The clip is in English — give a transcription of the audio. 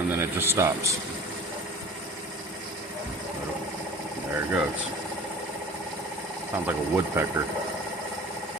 and then it just stops. There it goes. Sounds like a woodpecker.